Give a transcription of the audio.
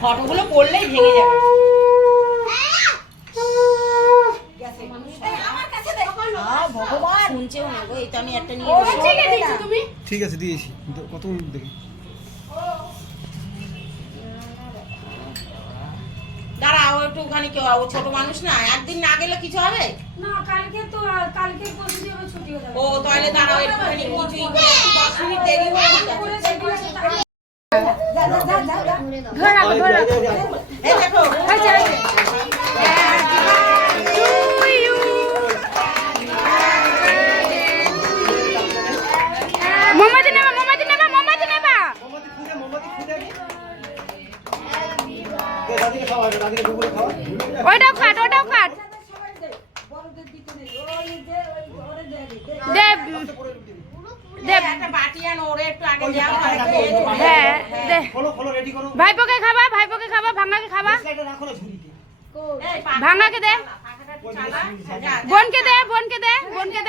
ফটোগুলো পড়লেই ভেঙে যাবে। ভগবান শুনছেও না গো, এই তো আমি একটা নিয়ে তুমি ঠিক আছে দিয়েছি। কত মিনিট দেখি? দাঁড়াও একটুখানি, কেউ ও ছোট মানুষ না, একদিন না গেলে কিছু হবে না, কালকে পরশু দিয়ে আবার ছুটি হয়ে যাবে। ও তাহলে দাঁড়াও একটুখানি, কিছুই 10 মিনিট দেরি হয়ে গেছে। এই দেখো মোমবাতি নেবা, মোমবাতি নেবা, মোমবাতি নেবা। ওইটাও কাট, ওইটাও কাট। দেব দেব একটা বাটি আনো, ওরে একটু আগে দাও। হ্যাঁ দে। খোলো খোলো, রেডি করো। ভাইপোকে খাবা, ভাইপোকে খাবা, ভাঙাকে খাবা, এটা রাখো না ঝুড়িতে। ভাঙাকে দে, বোনকে দে, বোনকে দে, বোনকে দে।